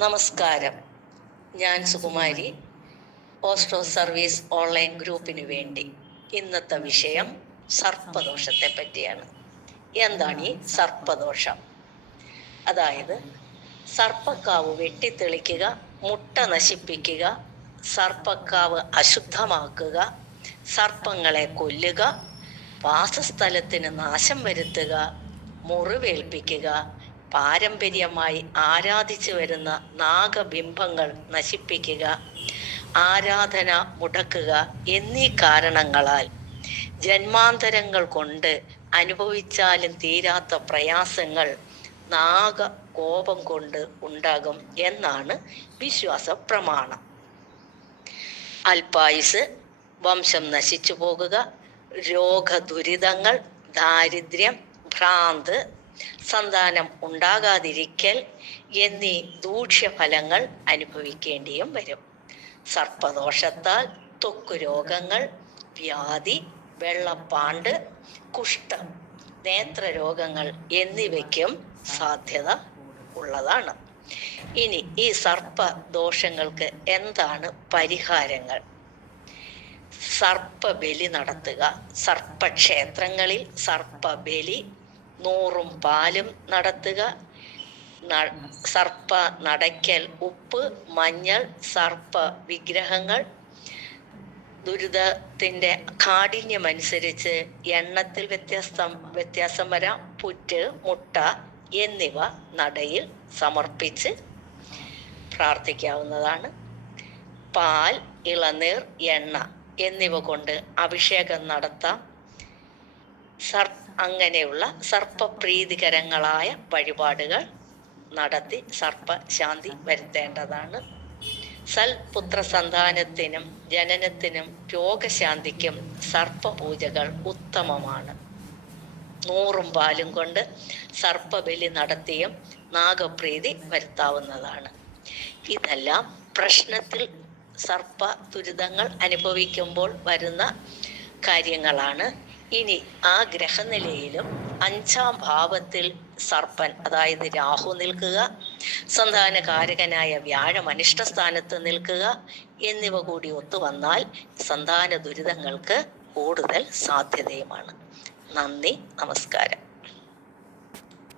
നമസ്കാരം. ഞാൻ Sukumari, postal service online ഗ്രൂപ്പിന് വേണ്ടി. ഇന്നത്തെ വിഷയം സർപ്പദോഷത്തെ പറ്റിയാണ്. എന്താണ് ഈ സർപ്പദോഷം? അതായത് സർപ്പക്കാവ് വെട്ടിത്തെളിക്കുക, മുട്ട നശിപ്പിക്കുക, സർപ്പക്കാവ് അശുദ്ധമാക്കുക, സർപ്പങ്ങളെ കൊല്ലുക, വാസസ്ഥലത്തിന് നാശം വരുത്തുക, മുറിവേൽപ്പിക്കുക, പാരമ്പര്യമായി ആരാധിച്ചു വരുന്ന നാഗബിംബങ്ങൾ നശിപ്പിക്കുക, ആരാധന മുടക്കുക എന്നീ കാരണങ്ങളാൽ ജന്മാന്തരങ്ങൾ കൊണ്ട് അനുഭവിച്ചാലും തീരാത്ത പ്രയാസങ്ങൾ നാഗ കോപം കൊണ്ട് ഉണ്ടാകും എന്നാണ് വിശ്വാസ പ്രമാണം. അല്പായുസ്, വംശം നശിച്ചു പോകുക, രോഗദുരിതങ്ങൾ, ദാരിദ്ര്യം, ഭ്രാന്ത്, സന്താനം ഉണ്ടാകാതിരിക്കൽ എന്നീ ദൂഷ്യഫലങ്ങൾ അനുഭവിക്കേണ്ടിയും വരും. സർപ്പദോഷത്താൽ ത്വക്ക് രോഗങ്ങൾ, വ്യാധി, വെള്ളപ്പാണ്ട്, കുഷ്ഠം, നേത്രരോഗങ്ങൾ എന്നിവയ്ക്കും സാധ്യത ഉള്ളതാണ്. ഇനി ഈ സർപ്പദോഷങ്ങൾക്ക് എന്താണ് പരിഹാരങ്ങൾ? സർപ്പബലി നടത്തുക. സർപ്പക്ഷേത്രങ്ങളിൽ സർപ്പബലി, 100 പാലും നടത്തുക. സർപ്പ നടയ്ക്കൽ, ഉപ്പ്, മഞ്ഞൾ, സർപ്പ വിഗ്രഹങ്ങൾ, ദുരിതത്തിന്റെ കാഠിന്യമനുസരിച്ച് എണ്ണത്തിൽ വ്യത്യാസം വരാം, പുറ്റ്, മുട്ട എന്നിവ നടയിൽ സമർപ്പിച്ച് പ്രാർത്ഥിക്കാവുന്നതാണ്. പാൽ, ഇളനീർ, എണ്ണ എന്നിവ കൊണ്ട് അഭിഷേകം നടത്താം. അങ്ങനെയുള്ള സർപ്പപ്രീതികരങ്ങളായ വഴിപാടുകൾ നടത്തി സർപ്പശാന്തി വരുത്തേണ്ടതാണ്. സൽപുത്ര സന്താനത്തിനും ജനനത്തിനും രോഗശാന്തിക്കും സർപ്പപൂജകൾ ഉത്തമമാണ്. 100 പാലും കൊണ്ട് സർപ്പബലി നടത്തിയും നാഗപ്രീതി വരുത്താവുന്നതാണ്. ഇതെല്ലാം പ്രശ്നത്തിൽ സർപ്പ ദുരിതങ്ങൾ അനുഭവിക്കുമ്പോൾ വരുന്ന കാര്യങ്ങളാണ്. ഇനി ആ ഗ്രഹനിലയിലും 5-ാം ഭാവത്തിൽ സർപ്പൻ, അതായത് രാഹു നിൽക്കുക, സന്താനകാരകനായ വ്യാഴം അനിഷ്ടസ്ഥാനത്ത് നിൽക്കുക എന്നിവ കൂടി ഒത്തുവന്നാൽ സന്താന ദുരിതങ്ങൾക്ക് കൂടുതൽ സാധ്യതയുമാണ്. നന്ദി, നമസ്കാരം.